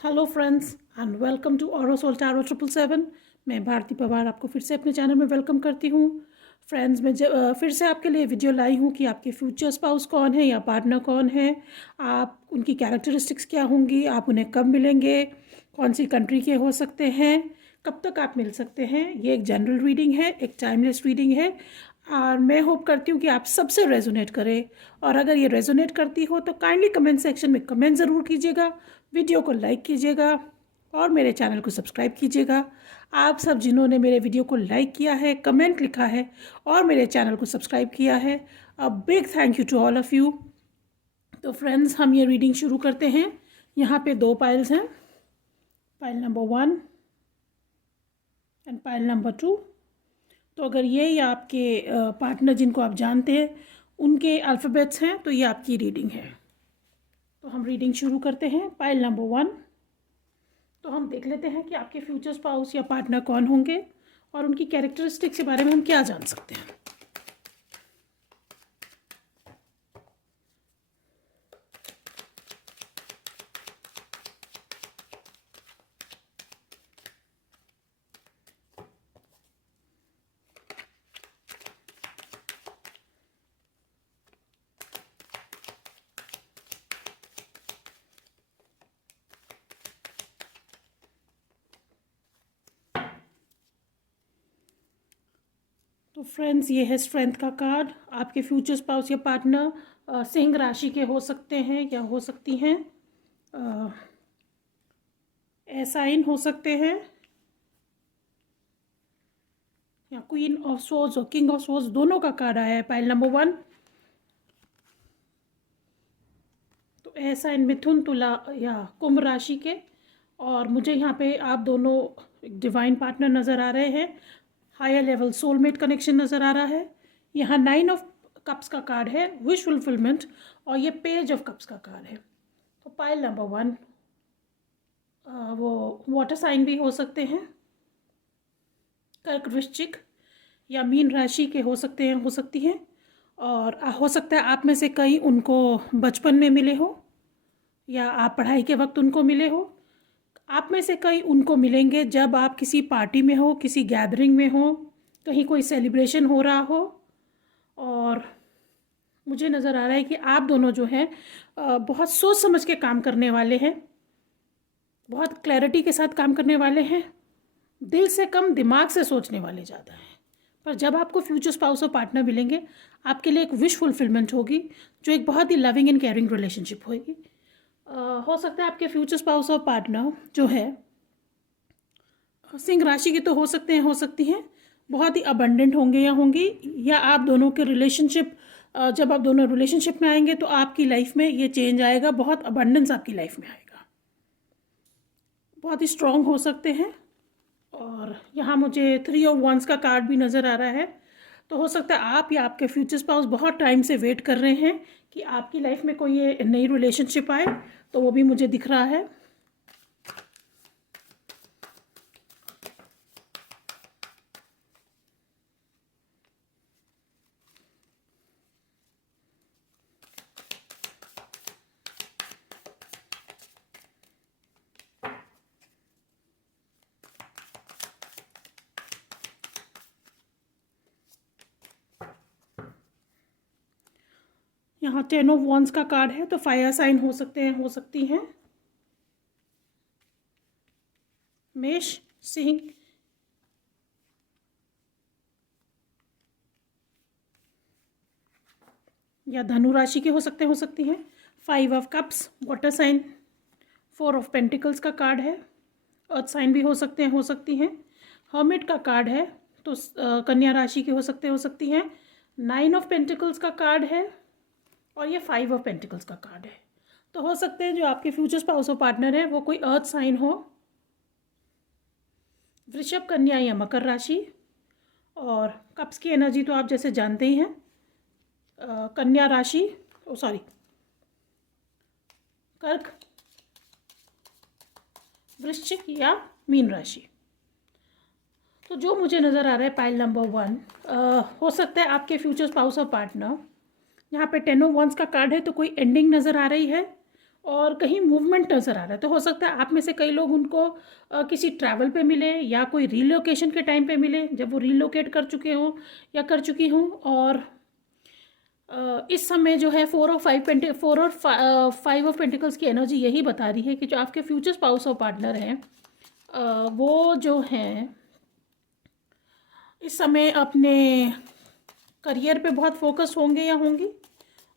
Hello friends and welcome to aura soul tarot 777। मैं भारती पवार आपको फिर से अपने चैनल में वेलकम करती हूँ। फ्रेंड्स मैं फिर से आपके लिए वीडियो लाई हूँ कि आपके फ्यूचर स्पाउस कौन है या पार्टनर कौन है, आप उनकी कैरेक्टरिस्टिक्स क्या होंगी, आप उन्हें कब मिलेंगे, कौन सी कंट्री के हो सकते हैं, कब तक आप मिल सकते हैं। ये एक जनरल रीडिंग है, एक टाइमलेस रीडिंग है और मैं होप करती हूँ कि आप सबसे रेजोनेट करें। और अगर ये रेजोनेट करती हो तो काइंडली कमेंट सेक्शन में कमेंट ज़रूर कीजिएगा, वीडियो को लाइक कीजिएगा और मेरे चैनल को सब्सक्राइब कीजिएगा। आप सब जिन्होंने मेरे वीडियो को लाइक किया है, कमेंट लिखा है और मेरे चैनल को सब्सक्राइब किया है, a big thank you to all of you. तो फ्रेंड्स हम ये रीडिंग शुरू करते हैं। यहाँ पे दो पाइल्स हैं, pile number 1 and pile number 2। तो अगर ये या आपके पार्टनर जिनको आप जानते हैं उनके अल्फ़ाबेट्स हैं तो ये आपकी रीडिंग है। तो हम रीडिंग शुरू करते हैं। Pile number 1। तो हम देख लेते हैं कि आपके फ्यूचर स्पाउस या पार्टनर कौन होंगे और उनकी कैरेक्टरिस्टिक्स के बारे में हम क्या जान सकते हैं। तो फ्रेंड्स ये है स्ट्रेंथ का कार्ड। आपके फ्यूचर स्पाउस या पार्टनर सिंह राशि के हो सकते हैं या हो सकती हैं, एसाइन हो सकते हैं या क्वीन ऑफ सोर्ड्स और किंग ऑफ सोर्ड्स दोनों का कार्ड आया है पाइल नंबर 1। तो एसाइन मिथुन तुला या कुंभ राशि के, और मुझे यहाँ पे आप दोनों डिवाइन पार्टनर नज़र आ रहे हैं, हायर लेवल सोलमेट कनेक्शन नज़र आ रहा है। यहाँ 9 ऑफ कप्स का कार्ड है, विश फुलफिलमेंट, और ये पेज ऑफ कप्स का कार्ड है। तो पाइल नंबर 1 वो वाटर साइन भी हो सकते हैं, कर्क वृश्चिक या मीन राशि के हो सकते हैं, हो सकती हैं, और हो सकता है आप में से कई उनको बचपन में मिले हो या आप पढ़ाई के वक्त उनको मिले हो। आप में से कई उनको मिलेंगे जब आप किसी पार्टी में हो, किसी गैदरिंग में हो, कहीं कोई सेलिब्रेशन हो रहा हो। और मुझे नज़र आ रहा है कि आप दोनों जो हैं बहुत सोच समझ के काम करने वाले हैं, बहुत क्लैरिटी के साथ काम करने वाले हैं, दिल से कम दिमाग से सोचने वाले ज़्यादा हैं। पर जब आपको फ्यूचर स्पाउस और पार्टनर मिलेंगे आपके लिए एक विश फुलफिलमेंट होगी, जो एक बहुत ही लविंग एंड केयरिंग रिलेशनशिप होगी। हो सकता है आपके फ्यूचर स्पाउस और पार्टनर जो है सिंह राशि की तो हो सकते हैं, हो सकती हैं, बहुत ही अबंडेंट होंगे या होंगी, या आप दोनों के रिलेशनशिप, जब आप दोनों रिलेशनशिप में आएंगे तो आपकी लाइफ में ये चेंज आएगा, बहुत अबंडेंस आपकी लाइफ में आएगा, बहुत ही स्ट्रॉन्ग हो सकते हैं। और यहाँ मुझे 3 ऑफ वंस का कार्ड भी नज़र आ रहा है। तो हो सकता है आप या आपके फ्यूचर स्पाउस बहुत टाइम से वेट कर रहे हैं कि आपकी लाइफ में कोई ये नई रिलेशनशिप आए, तो वो भी मुझे दिख रहा है। यहाँ 10 ऑफ वंस का कार्ड है, तो फायर साइन हो सकते हैं, हो सकती हैं, मेष, सिंह या धनु राशि के हो सकते हैं, हो सकती हैं। 5 of cups water sign, 4 of pentacles का कार्ड है, अर्थ साइन भी हो सकते हैं, हो सकती हैं। हर्मिट का कार्ड है, तो कन्या राशि के हो सकते हैं, हो सकती हैं। 9 ऑफ पेंटिकल्स का कार्ड है और ये 5 ऑफ पेंटिकल्स का कार्ड है। तो हो सकते हैं जो आपके फ्यूचर स्पाउस और पार्टनर है वो कोई अर्थ साइन हो, वृषभ, कन्या या मकर राशि। और कप्स की एनर्जी तो आप जैसे जानते ही हैं, कन्या राशि, सॉरी, कर्क, वृश्चिक या मीन राशि। तो जो मुझे नज़र आ रहा है पाइल नंबर 1, हो सकता है आपके फ्यूचर स्पाउस और पार्टनर, यहाँ पे 10 ऑफ वंस का कार्ड है तो कोई एंडिंग नज़र आ रही है, और कहीं मूवमेंट नज़र आ रहा है। तो हो सकता है आप में से कई लोग उनको किसी ट्रैवल पे मिले या कोई रीलोकेशन के टाइम पे मिले, जब वो रीलोकेट कर चुके हों या कर चुकी हों। और इस समय जो है 5 ऑफ पेंटिकल्स की एनर्जी यही बता रही है कि जो आपके फ्यूचर स्पाउस और पार्टनर हैं वो जो हैं इस समय अपने करियर पे बहुत फोकस होंगे या होंगी,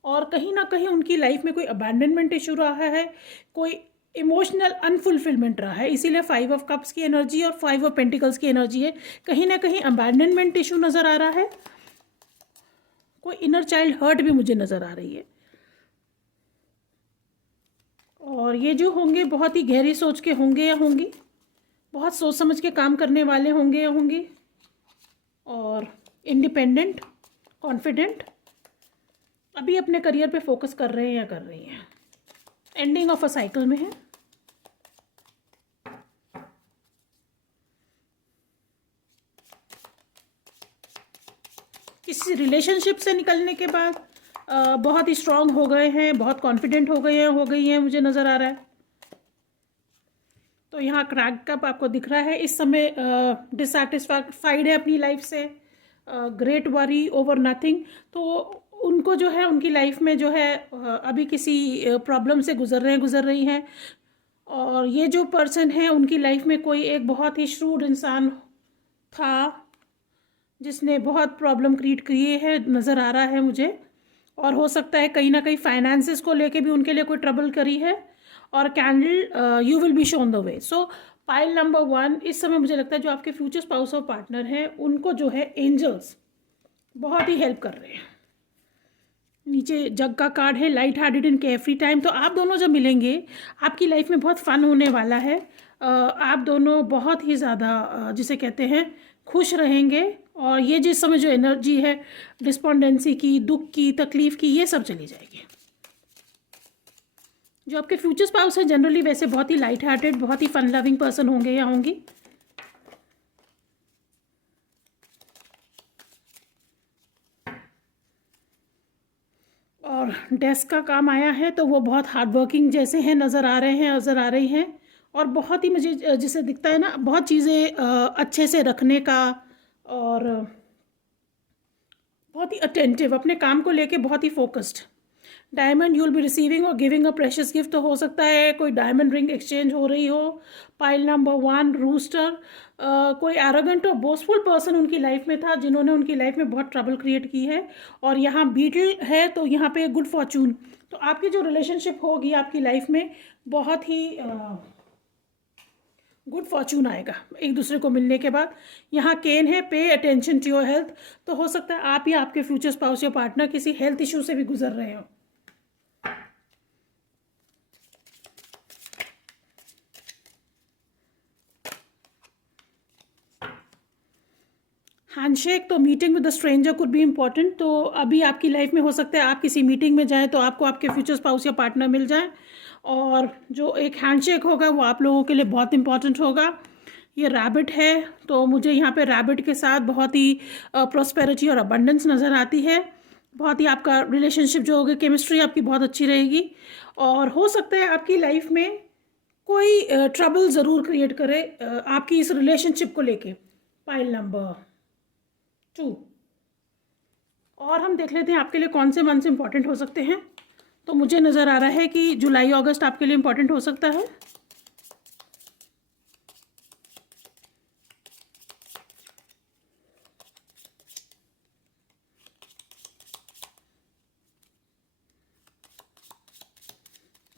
और कहीं ना कहीं उनकी लाइफ में कोई अबैंडनमेंट इशू रहा है, कोई इमोशनल अनफुलफिलमेंट रहा है। इसीलिए 5 ऑफ कप्स की एनर्जी और 5 ऑफ पेंटिकल्स की एनर्जी है। कहीं ना कहीं अबैंडनमेंट इशू नज़र आ रहा है, कोई इनर चाइल्ड हर्ट भी मुझे नज़र आ रही है। और ये जो होंगे बहुत ही गहरी सोच के होंगे या होंगी, बहुत सोच समझ के काम करने वाले होंगे या होंगी, और इंडिपेंडेंट, कॉन्फिडेंट, अभी अपने करियर पे फोकस कर रहे हैं या कर रही हैं। एंडिंग ऑफ अ साइकिल में है। किसी रिलेशनशिप से निकलने के बाद बहुत ही स्ट्रांग हो गए हैं, बहुत कॉन्फिडेंट हो गई हैं मुझे नज़र आ रहा है। तो यहाँ क्रैक कप आपको दिख रहा है। इस समय डिससेटिस्फाइड है अपनी लाइफ से, ग्रेट वरी ओवर नथिंग। तो उनको जो है उनकी लाइफ में जो है अभी किसी प्रॉब्लम से गुजर रही हैं। और ये जो पर्सन है उनकी लाइफ में कोई एक बहुत ही श्रूड इंसान था जिसने बहुत प्रॉब्लम क्रिएट किए है नज़र आ रहा है मुझे। और हो सकता है कहीं ना कहीं फाइनेंसेस को लेके भी उनके लिए कोई ट्रबल करी है। और candle you will be shown the way. So pile number 1, इस समय मुझे लगता है जो आपके फ्यूचर स्पाउस और पार्टनर हैं उनको जो है एंजल्स बहुत ही हेल्प कर रहे हैं। नीचे जग का कार्ड है, लाइट हार्टेड इन केयरफ्री टाइम। तो आप दोनों जब मिलेंगे आपकी लाइफ में बहुत फन होने वाला है। आप दोनों बहुत ही ज़्यादा जिसे कहते हैं खुश रहेंगे। और ये जिस समय जो एनर्जी है डिस्पोंडेंसी की, दुख की, तकलीफ़ की, ये सब चली जाएगी। जो आपके फ्यूचर स्पाउस है जनरली वैसे बहुत ही लाइट हार्टेड, बहुत ही फन लविंग पर्सन होंगे या होंगी। और डेस्क का काम आया है तो वो बहुत हार्ड वर्किंग जैसे हैं नज़र आ रही हैं। और बहुत ही मुझे जिसे दिखता है ना बहुत चीज़ें अच्छे से रखने का, और बहुत ही अटेंटिव, अपने काम को लेके बहुत ही focused. Diamond you will be receiving और गिविंग अ प्रेशियस गिफ्ट। तो हो सकता है कोई डायमंड रिंग एक्सचेंज हो रही हो। Pile number 1, rooster. कोई एरोगेंट और बोस्टफुल पर्सन उनकी लाइफ में था जिन्होंने उनकी लाइफ में बहुत ट्रबल क्रिएट की है। और यहाँ बीटल है तो यहाँ पे गुड फॉर्चून। तो आपकी जो रिलेशनशिप होगी आपकी लाइफ में बहुत ही गुड फॉर्चून आएगा एक दूसरे को मिलने के बाद। यहाँ केन है, pay attention to your health. तो हो सकता है आप या आपके फ्यूचर स्पाउस या पार्टनर किसी हेल्थ इशू से भी गुजर रहे हो। हैंडशेक, तो meeting with the stranger could be important. तो अभी आपकी लाइफ में हो सकता है आप किसी मीटिंग में जाएं तो आपको आपके फ्यूचर स्पाउस या पार्टनर मिल जाए, और जो एक हैंडशेक होगा वो आप लोगों के लिए बहुत इंपॉर्टेंट होगा। ये रैबिट है तो मुझे यहाँ पे रैबिट के साथ बहुत ही प्रॉस्पेरिटी और अबंडेंस नज़र आती है। बहुत ही आपका रिलेशनशिप जो होगा, केमिस्ट्री आपकी बहुत अच्छी रहेगी। और हो सकता है आपकी लाइफ में कोई ट्रबल ज़रूर क्रिएट करे आपकी इस रिलेशनशिप को लेके। Pile number 2। और हम देख लेते हैं आपके लिए कौन से मंथ्स इंपॉर्टेंट हो सकते हैं। तो मुझे नज़र आ रहा है कि जुलाई अगस्त आपके लिए इंपॉर्टेंट हो सकता है।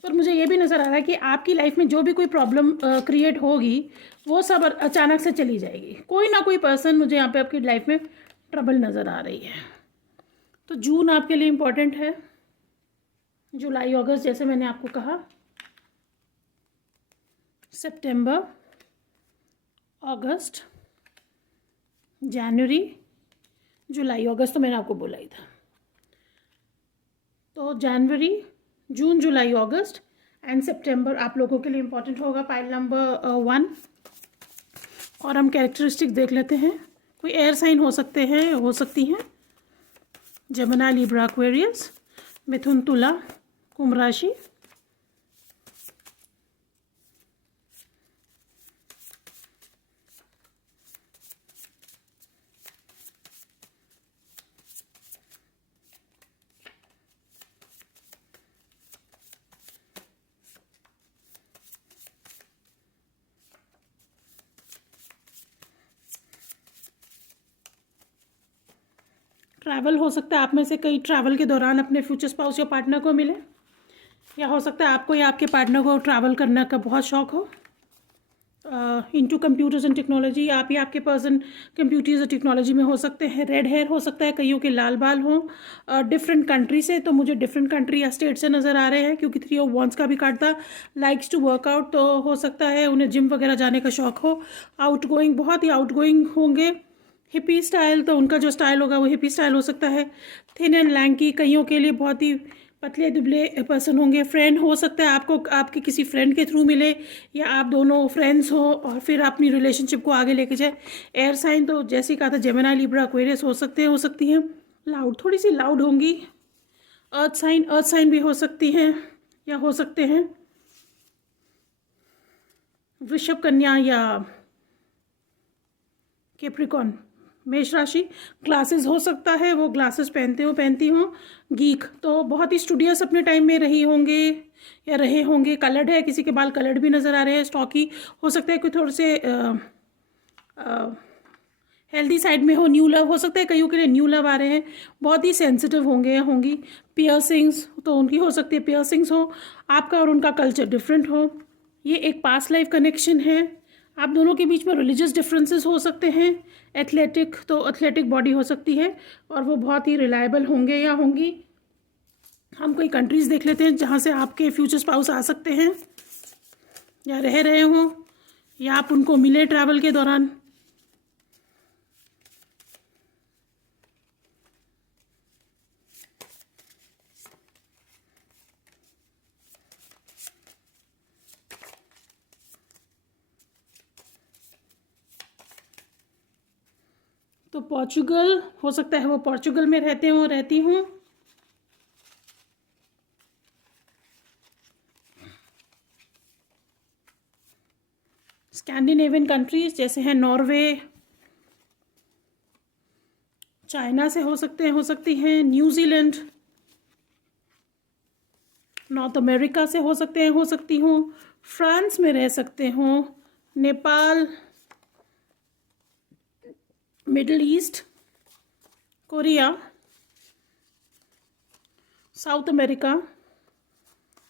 पर मुझे ये भी नज़र आ रहा है कि आपकी लाइफ में जो भी कोई प्रॉब्लम क्रिएट होगी वो सब अचानक से चली जाएगी। कोई ना कोई पर्सन मुझे यहाँ पे आपकी लाइफ में ट्रबल नज़र आ रही है। तो जून आपके लिए इम्पॉर्टेंट है, जुलाई अगस्त जैसे मैंने आपको कहा, सितंबर, अगस्त, जनवरी, जुलाई, अगस्त तो मैंने आपको बोला ही था। तो जनवरी, जून, जुलाई, अगस्त एंड सितंबर आप लोगों के लिए इम्पॉर्टेंट होगा। Pile number 1। और हम कैरेक्टरिस्टिक देख लेते हैं। कोई एयर साइन हो सकती हैं, जमुना, लिब्रा, एक्वेरियस, मिथुन, तुला, कुंभ राशि, ट्रैवल हो सकता है, आप में से कई ट्रैवल के दौरान अपने फ्यूचर स्पाउस या पार्टनर को मिले, या हो सकता है आपको या आपके पार्टनर को ट्रैवल करने का बहुत शौक हो। इनटू कंप्यूटर्स एंड टेक्नोलॉजी, आप या आपके पर्सन कंप्यूटर्स और टेक्नोलॉजी में हो सकते हैं। रेड हेयर हो सकता है, कईयों के लाल बाल हों। डिफरेंट कंट्री से, तो मुझे डिफरेंट कंट्री या स्टेट से नज़र आ रहे हैं, क्योंकि 3 ऑफ वॉन्ड्स का भी कार्ड था। लाइक्स टू वर्कआउट, तो हो सकता है उन्हें जिम वगैरह जाने का शौक हो। आउट गोइंग, बहुत ही आउट गोइंग होंगे। हिपी स्टाइल, तो उनका जो स्टाइल होगा वो हिपी स्टाइल हो सकता है। थिन एंड लैंकी, कईयों के लिए बहुत ही पतले दुबले पर्सन होंगे। फ्रेंड हो सकता है आपको आपके किसी फ्रेंड के थ्रू मिले, या आप दोनों फ्रेंड्स हो और फिर अपनी रिलेशनशिप को आगे लेके जाए। एयर साइन, तो जैसे कहा था जेमिनी, लिब्रा, एक्वेरियस हो सकते हैं, हो सकती हैं। लाउड, थोड़ी सी लाउड होंगी। अर्थ साइन भी हो सकती हैं, या हो सकते हैं वृषभ, कन्या या कैप्रिकॉर्न, मेष राशि। ग्लासेस हो सकता है वो ग्लासेस पहनती हो। गीक, तो बहुत ही स्टूडियस अपने टाइम में रही होंगे या रहे होंगे। कलर्ड है, किसी के बाल कलर्ड भी नज़र आ रहे हैं। स्टॉकी, हो सकता है कोई थोड़े से हेल्दी साइड में हो। न्यू लव हो सकता है, कईयों के लिए न्यू लव आ रहे हैं। बहुत ही सेंसिटिव होंगे या होंगी। पियर्सिंग्स, तो उनकी हो सकती है पियर्सिंग्स हो। आपका और उनका कल्चर डिफरेंट हो। ये एक पास्ट लाइफ कनेक्शन है। आप दोनों के बीच में रिलीजियस डिफरेंसेस हो सकते हैं। एथलेटिक, तो एथलेटिक बॉडी हो सकती है, और वो बहुत ही रिलायबल होंगे या होंगी। हम कोई कंट्रीज़ देख लेते हैं जहाँ से आपके फ्यूचर स्पाउस आ सकते हैं, या रह रहे हों, या आप उनको मिले ट्रैवल के दौरान। तो पोर्चुगल, हो सकता है वो पोर्चुगल में रहते हों, रहती हूँ। स्कैंडिनेवियन कंट्रीज जैसे हैं नॉर्वे, चाइना से हो सकते हैं, हो सकती हैं। न्यूजीलैंड, नॉर्थ अमेरिका से हो सकते हैं, हो सकती हूँ। फ्रांस में रह सकते हों। Nepal, middle east, Korea, south America,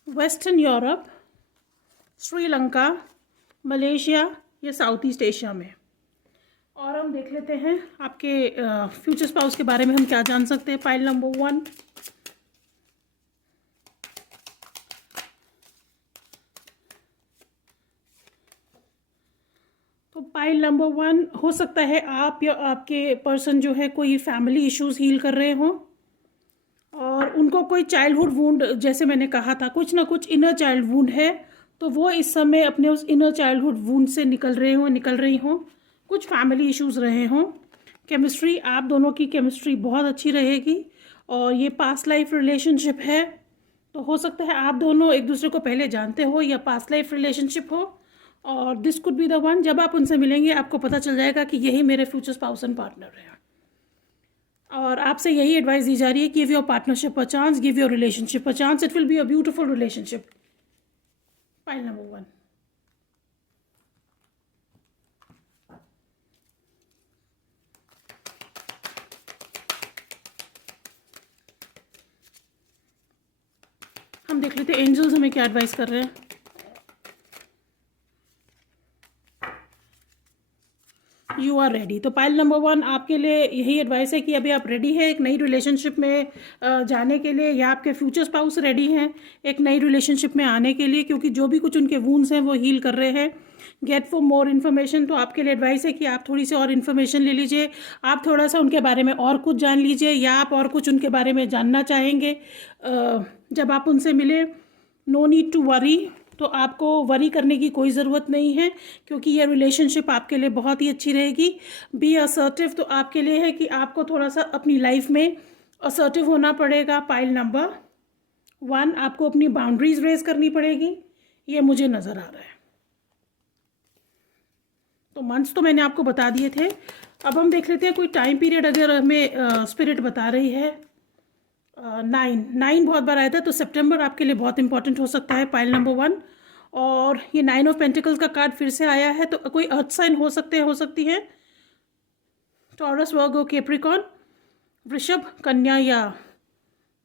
western Europe, Sri Lanka, Malaysia, या साउथ ईस्ट एशिया में। और हम देख लेते हैं आपके फ्यूचर स्पाउस के बारे में हम क्या जान सकते हैं। पाइल नंबर 1, तो पाइल नंबर 1 हो सकता है आप या आपके पर्सन जो है कोई फैमिली इश्यूज हील कर रहे हों, और उनको कोई चाइल्डहुड वुंड, जैसे मैंने कहा था, कुछ ना कुछ इनर चाइल्ड वुंड है, तो वो इस समय अपने उस इनर चाइल्डहुड वुंड से निकल रही हों। कुछ फैमिली इश्यूज रहे हों। केमिस्ट्री, आप दोनों की केमिस्ट्री बहुत अच्छी रहेगी, और ये पास्ट लाइफ रिलेशनशिप है, तो हो सकता है आप दोनों एक दूसरे को पहले जानते हो, या पास्ट लाइफ रिलेशनशिप हो। और this could be the one, जब आप उनसे मिलेंगे आपको पता चल जाएगा कि यही मेरे फ्यूचर स्पाउस एंड पार्टनर है। और आपसे यही एडवाइस दी जा रही है, give your partnership a chance, give your relationship a chance, it will be a beautiful relationship. Pile number 1। हम देख लेते हैं एंजल्स हमें क्या एडवाइस कर रहे हैं। यू आर रेडी, तो पाइल नंबर 1 आपके लिए यही एडवाइस है कि अभी आप रेडी हैं एक नई रिलेशनशिप में जाने के लिए, या आपके फ्यूचर स्पाउस रेडी हैं एक नई रिलेशनशिप में आने के लिए, क्योंकि जो भी कुछ उनके वूंड्स हैं वो हील कर रहे हैं। गेट फॉर मोर इन्फॉर्मेशन, तो आपके लिए एडवाइस है कि आप थोड़ी सी और इन्फॉर्मेशन ले लीजिए, आप थोड़ा सा उनके बारे में और कुछ जान लीजिए, या आप और कुछ उनके बारे में जानना चाहेंगे जब आप उनसे मिले। नो नीड टू वरी, तो आपको वरी करने की कोई ज़रूरत नहीं है, क्योंकि ये रिलेशनशिप आपके लिए बहुत ही अच्छी रहेगी। बी असर्टिव, तो आपके लिए है कि आपको थोड़ा सा अपनी लाइफ में असर्टिव होना पड़ेगा। पाइल नंबर 1, आपको अपनी बाउंड्रीज रेज करनी पड़ेगी, ये मुझे नज़र आ रहा है। तो मंथ्स तो मैंने आपको बता दिए थे। अब हम देख लेते हैं कोई टाइम पीरियड अगर हमें स्पिरिट बता रही है। 9 बहुत बार आया था, तो सितंबर आपके लिए बहुत इंपॉर्टेंट हो सकता है। पाइल नंबर 1, और ये 9 ऑफ पेंटिकल्स का कार्ड फिर से आया है, तो कोई अर्थ साइन हो सकती है। टॉरस, वर्गो, कैप्रिकॉर्न, वृषभ, कन्या या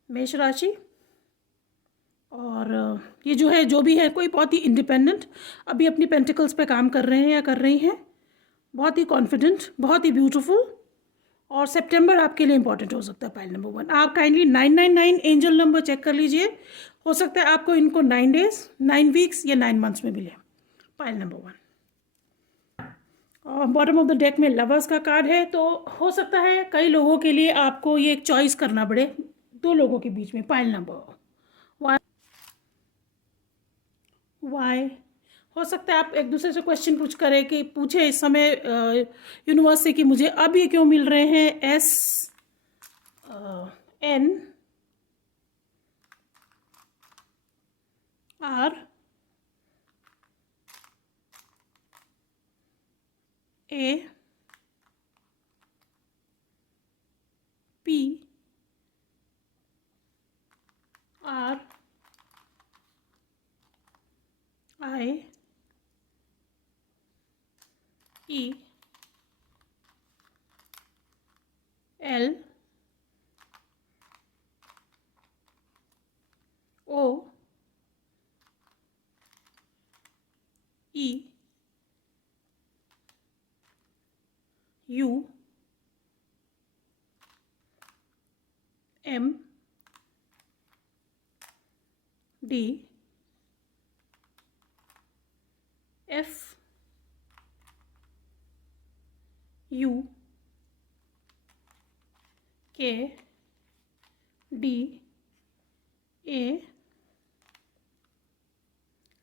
मेष राशि। और ये जो है, जो भी है, कोई बहुत ही इंडिपेंडेंट, अभी अपनी पेंटिकल्स पे काम कर रहे हैं या कर रही हैं, बहुत ही कॉन्फिडेंट, बहुत ही ब्यूटीफुल। और सितंबर आपके लिए इंपॉर्टेंट हो सकता है। पाइल नंबर 1, आप काइंडली 999 एंजल नंबर चेक कर लीजिए, हो सकता है आपको इनको 9 डेज, 9 वीक्स या 9 मंथ्स में मिले। Pile number 1। और बॉटम ऑफ द डेक में लवर्स का कार्ड है, तो हो सकता है कई लोगों के लिए आपको ये एक चॉइस करना पड़े दो लोगों के बीच में। पाइल नंबर वाई, हो सकता है आप एक दूसरे से क्वेश्चन पूछे इस समय यूनिवर्स से कि मुझे अब ये क्यों मिल रहे हैं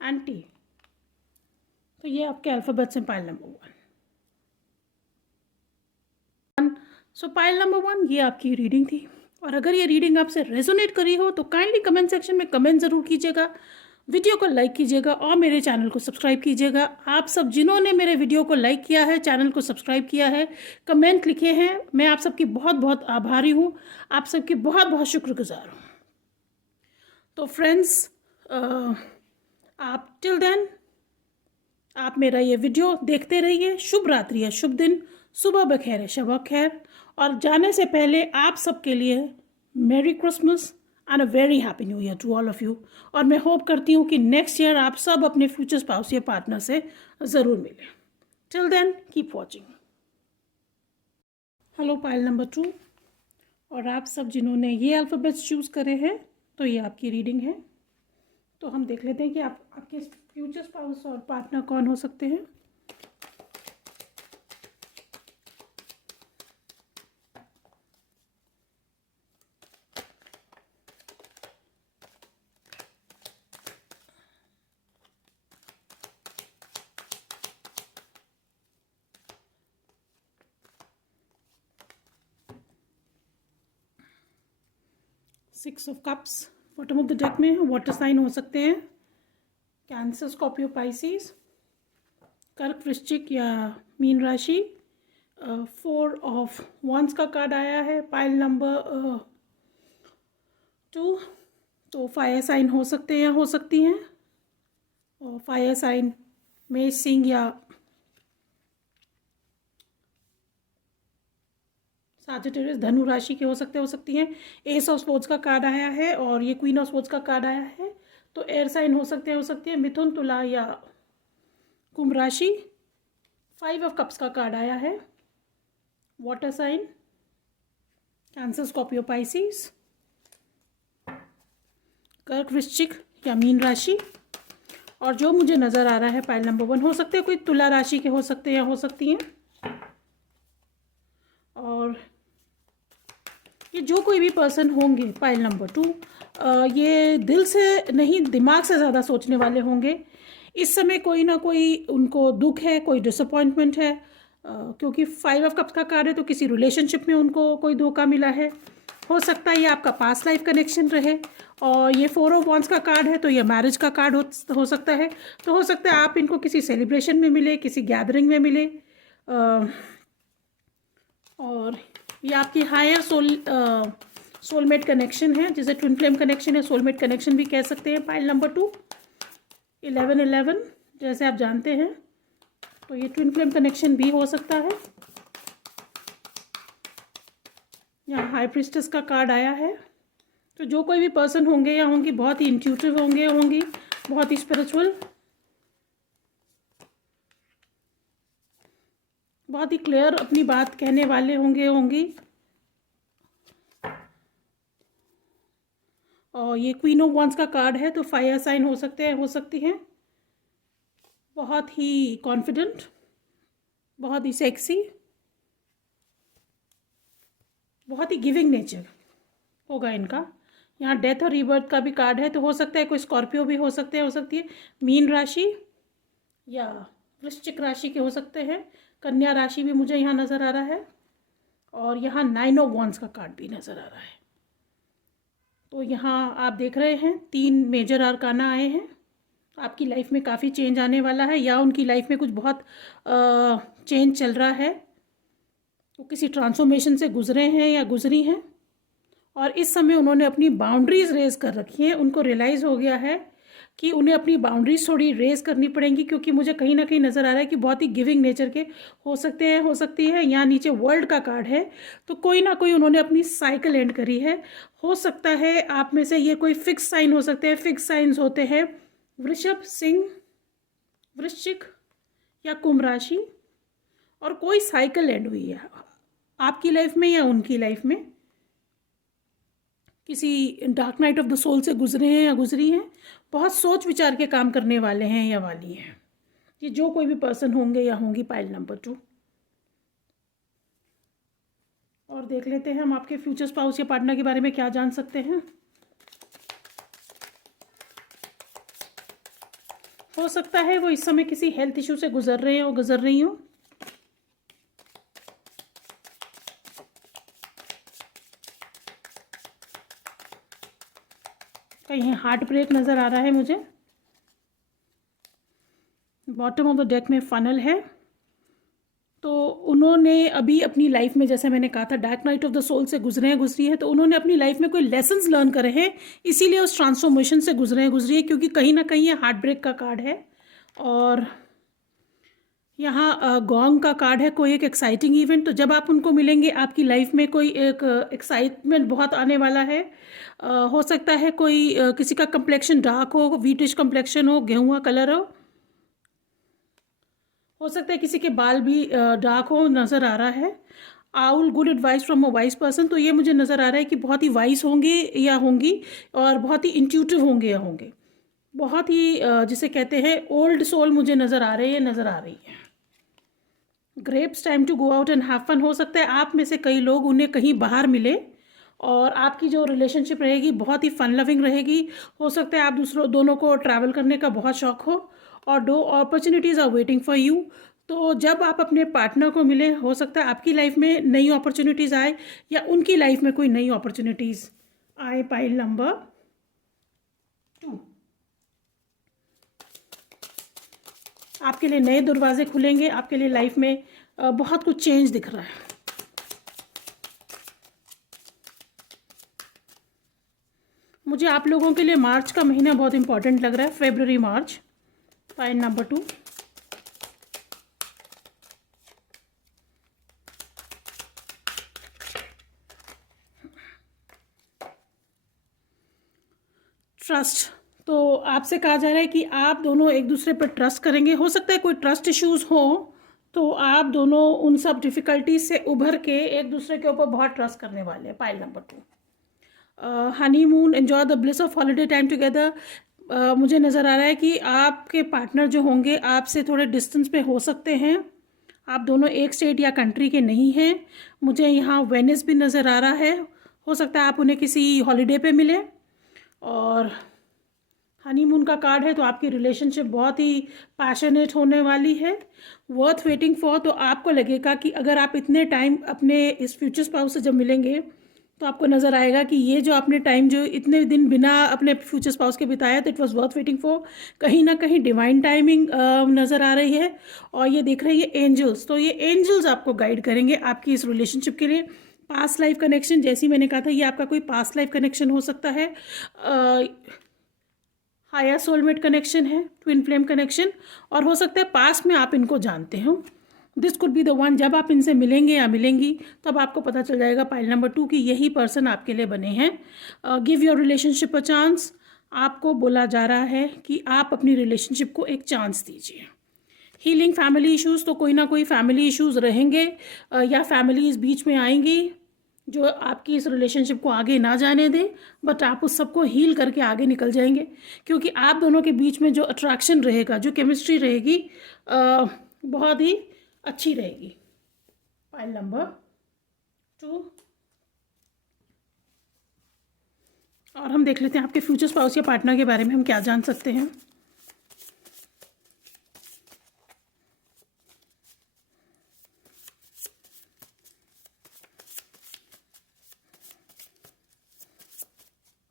एंड टी। तो ये आपके अल्फ़ाबेट्स हैं पाइल नंबर 1। सो पाइल नंबर 1, ये आपकी रीडिंग थी। और अगर ये रीडिंग आपसे रेजोनेट करी हो तो काइंडली कमेंट सेक्शन में कमेंट ज़रूर कीजिएगा, वीडियो को लाइक कीजिएगा और मेरे चैनल को सब्सक्राइब कीजिएगा। आप सब जिन्होंने मेरे वीडियो को लाइक किया है, चैनल को सब्सक्राइब किया है, कमेंट लिखे हैं, मैं आप सबकी बहुत बहुत आभारी हूँ, आप सबकी बहुत बहुत शुक्रगुजार हूँ। तो फ्रेंड्स, आप टिल देन आप मेरा ये वीडियो देखते रहिए। शुभ रात्रि है, शुभ दिन, सुबह बखैर है, शब खैर। और जाने से पहले आप सबके लिए merry Christmas and a very happy new year to all of you. और मैं होप करती हूँ कि नेक्स्ट ईयर आप सब अपने फ्यूचर स्पाउस या पार्टनर से ज़रूर मिलें। Till then keep watching. Hello pile number 2, और आप सब जिन्होंने ये अल्फ़ाबेट्स चूज़ करे हैं, तो ये आपकी रीडिंग है। तो हम देख लेते हैं कि आपके फ्यूचर स्पाउस और पार्टनर कौन हो सकते हैं। Six of cups bottom of the deck में वाटर साइन हो सकते हैं, कैंसर, स्कॉर्पियो, पाइसिस, कर्क, वृश्चिक या मीन राशि। 4 ऑफ वंस का कार्ड आया है पाइल नंबर 2, तो फायर साइन हो सकते हैं या हो सकती हैं। और फायर साइन मेष, सिंह या सैजिटेरियस, धनु राशि के हो सकती हैं। एस ऑफ स्पोर्ट्स का कार्ड आया है और ये क्वीन ऑफ स्पोर्ट्स का कार्ड आया है, तो एयर साइन हो सकती है। मिथुन, तुला या कुंभ राशि। 5 ऑफ कप्स का कार्ड आया है, water sign, Cancer, Scorpio, Pisces, कर्क, वृश्चिक या मीन राशि। और जो मुझे नज़र आ रहा है पाइल नंबर 1, हो सकते हैं कोई तुला राशि के हो सकते हैं या हो सकती हैं। और ये जो कोई भी पर्सन होंगे पाइल नंबर 2, ये दिल से नहीं, दिमाग से ज़्यादा सोचने वाले होंगे। इस समय कोई ना कोई उनको दुख है, कोई डिसअपॉइंटमेंट है, क्योंकि 5 ऑफ कप्स का कार्ड है, तो किसी रिलेशनशिप में उनको कोई धोखा मिला है। हो सकता है ये आपका पास्ट लाइफ कनेक्शन रहे। और ये 4 ऑफ वॉन्ड्स का कार्ड है, तो ये मैरिज का कार्ड हो सकता है। तो हो सकता है आप इनको किसी सेलिब्रेशन में मिले, किसी गैदरिंग में मिले। और ये आपकी हायर सोलमेट कनेक्शन है, जिसे ट्विन फ्लेम कनेक्शन है, सोलमेट कनेक्शन भी कह सकते हैं। पाइल नंबर 2, 11-11 जैसे आप जानते हैं, तो ये ट्विन फ्लेम कनेक्शन भी हो सकता है। यहाँ हाई प्रिस्टेस का कार्ड आया है। तो जो कोई भी पर्सन होंगे या होंगी बहुत ही इंट्यूटिव होंगे होंगी, बहुत ही स्पिरिचुअल, बहुत ही क्लियर अपनी बात कहने वाले होंगे होंगी। और ये क्वीन ऑफ वंस का कार्ड है, तो फायर साइन हो सकते हैं, हो सकती हैं। बहुत ही कॉन्फिडेंट, बहुत ही सेक्सी, बहुत ही गिविंग नेचर होगा इनका। यहाँ डेथ और रीबर्थ का भी कार्ड है, तो हो सकता है कोई स्कॉर्पियो भी हो सकते हैं, हो सकती है मीन राशि या वृश्चिक राशि के हो सकते हैं। कन्या राशि भी मुझे यहाँ नज़र आ रहा है। और यहाँ 9 ऑफ वंस का कार्ड भी नज़र आ रहा है। तो यहाँ आप देख रहे हैं 3 मेजर आर्काना आए हैं। आपकी लाइफ में काफ़ी चेंज आने वाला है, या उनकी लाइफ में कुछ बहुत चेंज चल रहा है। वो किसी ट्रांसफॉर्मेशन से गुजरे हैं या गुजरी हैं, और इस समय उन्होंने अपनी बाउंड्रीज रेज कर रखी हैं। उनको रियलाइज़ हो गया है कि उन्हें अपनी बाउंड्रीज थोड़ी रेज करनी पड़ेंगी, क्योंकि मुझे कहीं ना कहीं नज़र आ रहा है कि बहुत ही गिविंग नेचर के हो सकते हैं, हो सकती है। यहाँ नीचे वर्ल्ड का कार्ड है, तो कोई ना कोई उन्होंने अपनी साइकिल एंड करी है। हो सकता है आप में से ये कोई फिक्स साइन हो सकते हैं। फिक्स साइंस होते हैं वृषभ, सिंह, वृश्चिक या कुंभ राशि। और कोई साइकिल एंड हुई है आपकी लाइफ में या उनकी लाइफ में। किसी dark night of the soul से गुजरे हैं या गुजरी हैं। बहुत सोच विचार के काम करने वाले हैं या वाली हैं। ये जो कोई भी पर्सन होंगे या होंगी पाइल नंबर 2। और देख लेते हैं हम आपके फ्यूचर स्पाउस या पार्टनर के बारे में क्या जान सकते हैं। हो सकता है वो इस समय किसी हेल्थ इशू से गुजर रहे हो, गुजर रही हो। कहीं हार्ट ब्रेक नज़र आ रहा है मुझे। बॉटम ऑफ द डेक में फनल है। तो उन्होंने अभी अपनी लाइफ में, जैसे मैंने कहा था, dark night of the soul से गुजरे हैं, गुजरी हैं। तो उन्होंने अपनी लाइफ में कोई लेसन्स लर्न करे हैं, इसीलिए उस ट्रांसफॉर्मेशन से गुजरे हैं, गुजरी है। क्योंकि कहीं ना कहीं ये हार्ट ब्रेक का कार्ड है। और यहाँ गॉन्ग का कार्ड है, कोई एक एक्साइटिंग इवेंट। तो जब आप उनको मिलेंगे आपकी लाइफ में कोई एक एक्साइटमेंट बहुत आने वाला है। हो सकता है कोई किसी का कम्प्लेक्शन डार्क हो, व्हीटिश कम्प्लेक्शन हो, गेहूं कलर हो सकता है किसी के बाल भी डार्क हो, नज़र आ रहा है। Owl, good advice from a wise person. तो ये मुझे नज़र आ रहा है कि बहुत ही वाइस होंगे या होंगी, और बहुत ही इंट्यूटिव होंगे या होंगे। बहुत ही जिसे कहते हैं ओल्ड सोल मुझे नज़र आ रही है, नज़र आ रही है। Grapes, time to go out and have fun. हो सकता है आप में से कई लोग उन्हें कहीं बाहर मिले, और आपकी जो रिलेशनशिप रहेगी बहुत ही फन लविंग रहेगी। हो सकता है आप दोनों को ट्रैवल करने का बहुत शौक हो, और 2 opportunities are waiting for you. तो जब आप अपने पार्टनर को मिले, हो सकता है आपकी लाइफ में नई अपॉर्चुनिटीज़ आए, या उनकी लाइफ में कोई नई अपॉर्चुनिटीज़ आए। Pile number 2। आपके लिए नए दरवाजे खुलेंगे, आपके लिए लाइफ में बहुत कुछ चेंज दिख रहा है। मुझे आप लोगों के लिए मार्च का महीना बहुत इंपॉर्टेंट लग रहा है, फरवरी मार्च। Pile number 2। ट्रस्ट। तो आपसे कहा जा रहा है कि आप दोनों एक दूसरे पर ट्रस्ट करेंगे। हो सकता है कोई ट्रस्ट इश्यूज़ हो, तो आप दोनों उन सब डिफ़िकल्टीज से उभर के एक दूसरे के ऊपर बहुत ट्रस्ट करने वाले हैं। Pile number 2। Honeymoon, enjoy the bliss of holiday time together. मुझे नज़र आ रहा है कि आपके पार्टनर जो होंगे आपसे थोड़े डिस्टेंस पे हो सकते हैं। आप दोनों एक स्टेट या कंट्री के नहीं हैं। मुझे यहाँ वेनिस भी नज़र आ रहा है। हो सकता है आप उन्हें किसी हॉलीडे पे मिले। और हनीमून का कार्ड है, तो आपकी रिलेशनशिप बहुत ही पैशनेट होने वाली है, वर्थ वेटिंग फॉर। तो आपको लगेगा कि अगर आप इतने टाइम अपने इस फ्यूचर स्पाउस से जब मिलेंगे, तो आपको नज़र आएगा कि ये जो आपने टाइम जो इतने दिन बिना अपने फ्यूचर स्पाउस के बिताया, तो it was worth waiting for. कहीं ना कहीं डिवाइन टाइमिंग नज़र आ रही है। और ये दिख रही है एंजल्स। तो ये एंजल्स आपको गाइड करेंगे आपकी इस रिलेशनशिप के लिए। पास्ट लाइफ कनेक्शन, जैसी मैंने कहा था, ये आपका कोई पास्ट लाइफ कनेक्शन हो सकता है। हायर सोलमेट कनेक्शन है, ट्विन फ्लेम कनेक्शन। और हो सकता है पास्ट में आप इनको जानते हो। This could be the one. जब आप इनसे मिलेंगे या मिलेंगी तब आपको पता चल जाएगा पाइल नंबर 2 की यही पर्सन आपके लिए बने हैं। Give your relationship a chance. आपको बोला जा रहा है कि आप अपनी रिलेशनशिप को एक चांस दीजिए। हीलिंग फैमिली इश्यूज़, तो कोई ना कोई फैमिली इश्यूज़ रहेंगे या फैमिलीज बीच में आएंगी जो आपकी इस रिलेशनशिप को आगे ना जाने दें, बट आप उस सबको हील करके आगे निकल जाएंगे, क्योंकि आप दोनों के बीच में जो अट्रैक्शन रहेगा, जो केमिस्ट्री रहेगी, बहुत ही अच्छी रहेगी। Pile number 2। और हम देख लेते हैं आपके फ्यूचर स्पाउस या पार्टनर के बारे में हम क्या जान सकते हैं।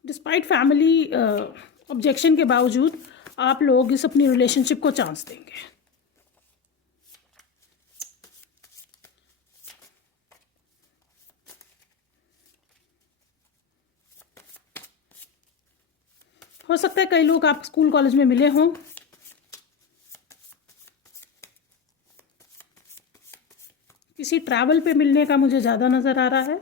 डिस्पाइट फैमिली ऑब्जेक्शन के बावजूद आप लोग इस अपनी रिलेशनशिप को चांस देंगे। हो सकता है कई लोग आप स्कूल कॉलेज में मिले हों, किसी ट्रैवल पे मिलने का मुझे ज़्यादा नज़र आ रहा है।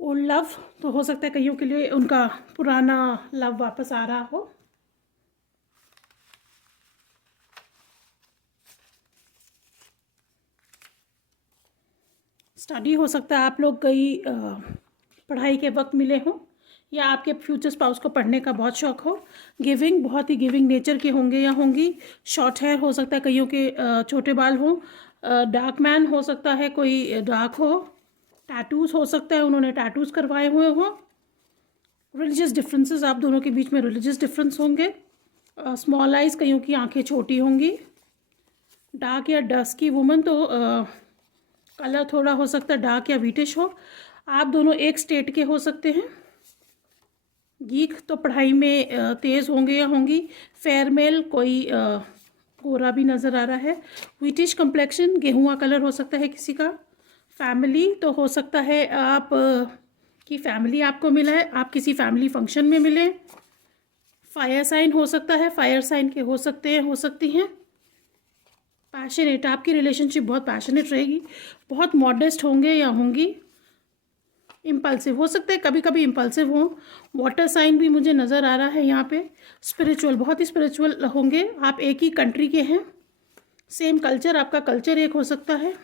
ओल्ड लव, तो हो सकता है कईयों के लिए उनका पुराना लव वापस आ रहा हो। स्टडी, हो सकता है आप लोग कई पढ़ाई के वक्त मिले हों या आपके फ्यूचर स्पाउस को पढ़ने का बहुत शौक हो। गिविंग, बहुत ही गिविंग नेचर के होंगे या होंगी। शॉर्ट हेयर, हो सकता है कईयों के छोटे बाल हों। डार्क मैन, हो सकता है कोई डार्क हो। टैटूज़, हो सकता है उन्होंने टैटूज़ करवाए हुए हों। रिलीजियस डिफरेंसेस, आप दोनों के बीच में रिलीजियस डिफरेंस होंगे। स्मॉल आइज़, कईयों की आंखें छोटी होंगी। डार्क या डस्की वुमन, तो कलर थोड़ा हो सकता है डार्क या व्हीटिश हो। आप दोनों एक स्टेट के हो सकते हैं। गीक, तो पढ़ाई में तेज़ होंगे या होंगी। फेयर मेल, कोई गोरा भी नज़र आ रहा है। व्हीटिश कम्प्लेक्शन, गेहुआ कलर हो सकता है किसी का। फैमिली, तो हो सकता है आप की फैमिली आपको मिला है, आप किसी फैमिली फंक्शन में मिले। फायर साइन, हो सकता है फायर साइन के हो सकते हैं, हो सकती हैं। पैशनेट, आपकी रिलेशनशिप बहुत पैशनेट रहेगी। बहुत मॉडेस्ट होंगे या होंगी। इम्पल्सिव, हो सकता है कभी कभी इम्पल्सिव हों। वाटर साइन भी मुझे नज़र आ रहा है यहाँ पे। स्पिरिचुअल, बहुत ही स्पिरिचुअल होंगे। आप एक ही कंट्री के हैं। सेम कल्चर, आपका कल्चर एक हो सकता है।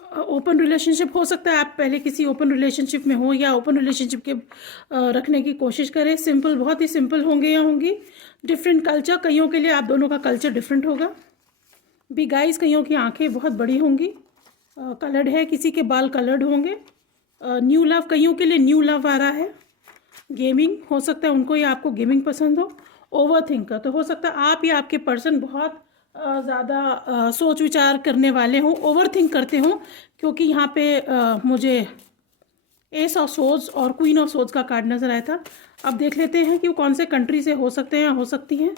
ओपन रिलेशनशिप, हो सकता है आप पहले किसी ओपन रिलेशनशिप में हो या ओपन रिलेशनशिप के रखने की कोशिश करें। सिंपल, बहुत ही सिंपल होंगे या होंगी। डिफरेंट कल्चर, कईयों के लिए आप दोनों का कल्चर डिफरेंट होगा। बिग आइज, कईयों की आंखें बहुत बड़ी होंगी। कलर्ड है, किसी के बाल कलर्ड होंगे। न्यू लव, कईयों के लिए न्यू लव आ रहा है। गेमिंग, हो सकता है उनको या आपको गेमिंग पसंद हो। ओवर थिंकर, तो हो सकता है आप या आपके पर्सन बहुत ज़्यादा सोच विचार करने वाले हों, ओवर थिंक करते हों, क्योंकि यहाँ पे मुझे एस ऑफ सोर्ड्स और क्वीन ऑफ सोर्ड्स का कार्ड नज़र आया था। अब देख लेते हैं कि वो कौन से कंट्री से हो सकते हैं या हो सकती हैं,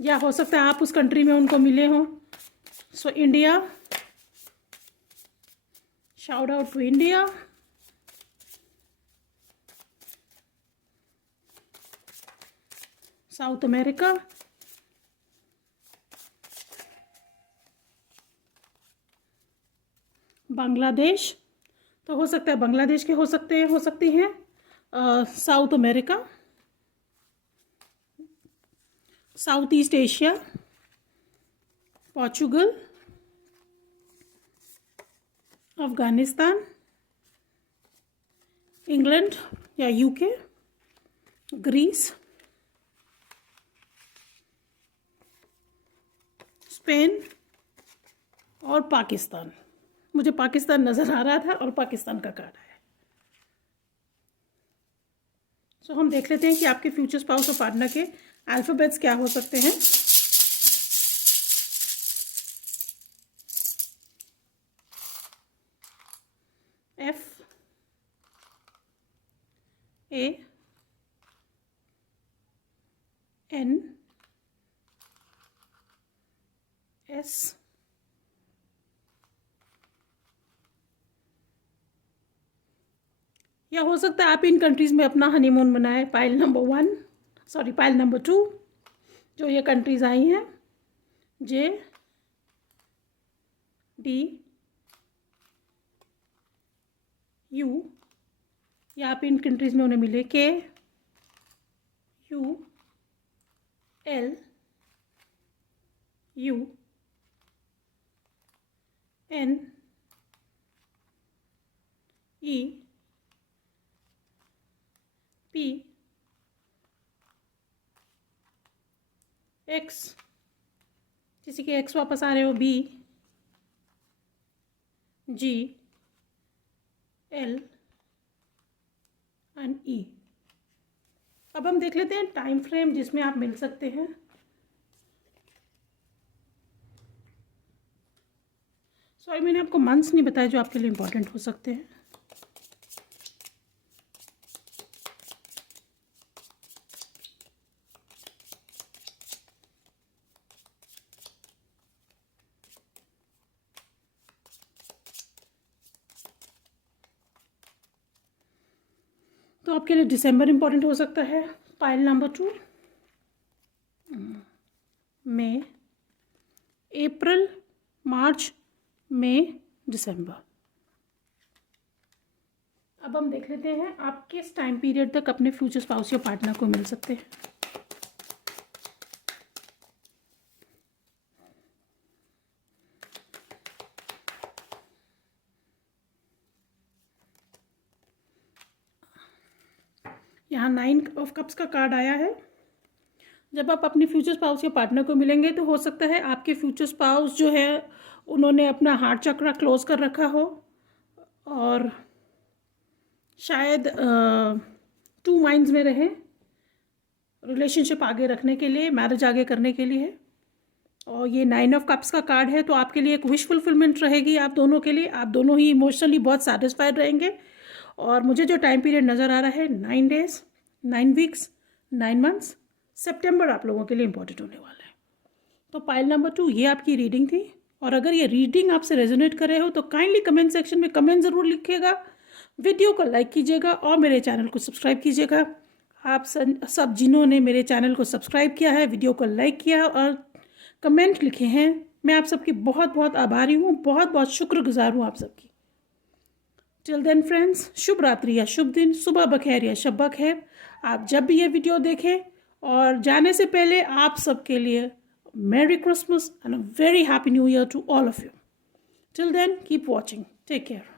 या हो सकता है आप उस कंट्री में उनको मिले हों। So India, shout out to India. South America, Bangladesh, तो हो सकता है बांग्लादेश के हो सकते हैं, हो सकती हैं। South America, south east Asia, Portugal, Afghanistan, England या यूके, ग्रीस, स्पेन और पाकिस्तान। मुझे पाकिस्तान नज़र आ रहा था और पाकिस्तान का कार्ड है। सो हम देख लेते हैं कि आपके फ्यूचर स्पाउस और पार्टनर के अल्फ़ाबेट्स क्या हो सकते हैं। एस, या हो सकता है आप इन कंट्रीज़ में अपना हनीमून मनाएं। Pile number 1, sorry pile number 2, जो ये कंट्रीज़ आई हैं जे डी यू, या आप इन कंट्रीज़ में उन्हें मिले के U L U N E P X, किसी के एक्स वापस आ रहे हो, B G L and E. अब हम देख लेते हैं टाइम फ्रेम जिसमें आप मिल सकते हैं। सॉरी मैंने आपको मंथ्स नहीं बताया जो आपके लिए इम्पोर्टेंट हो सकते हैं। तो आपके लिए दिसंबर इम्पोर्टेंट हो सकता है। पाइल नंबर 2, मई, अप्रैल, मार्च, मई, दिसंबर। अब हम देख लेते हैं आप किस टाइम पीरियड तक अपने फ्यूचर स्पाउस या पार्टनर को मिल सकते हैं। यहाँ 9 ऑफ कप्स का कार्ड आया है। जब आप अपने फ्यूचर स्पाउस या पार्टनर को मिलेंगे तो हो सकता है आपके फ्यूचर स्पाउस जो है उन्होंने अपना हार्ट चक्रा क्लोज कर रखा हो, और शायद 2 माइंड्स में रहें रिलेशनशिप आगे रखने के लिए, मैरिज आगे करने के लिए। और ये 9 ऑफ कप्स का कार्ड है, तो आपके लिए एक विश फुलफिलमेंट रहेगी आप दोनों के लिए। आप दोनों ही इमोशनली बहुत सेटिस्फाइड रहेंगे। और मुझे जो टाइम पीरियड नज़र आ रहा है 9 डेज़, 9 वीक्स, 9 मंथ्स, सितंबर आप लोगों के लिए इम्पोर्टेंट होने वाला है। तो पाइल नंबर 2 ये आपकी रीडिंग थी। और अगर ये रीडिंग आपसे रेजोनेट कर रहे हो तो काइंडली कमेंट सेक्शन में कमेंट ज़रूर लिखिएगा, वीडियो को लाइक कीजिएगा और मेरे चैनल को सब्सक्राइब कीजिएगा। आप सब जिन्होंने मेरे चैनल को सब्सक्राइब किया है, वीडियो को लाइक किया और कमेंट लिखे हैं, मैं आप सबकी बहुत बहुत आभारी हूँ, बहुत बहुत शुक्रगुजार हूँ आप सबकी। टिल देन फ्रेंड्स, शुभ रात्रि या शुभ दिन, सुबह बखैर या शब बखैर। आप जब भी ये वीडियो देखें, और जाने से पहले आप सबके लिए merry Christmas and a very happy new year to all of you. Till then keep watching, take care.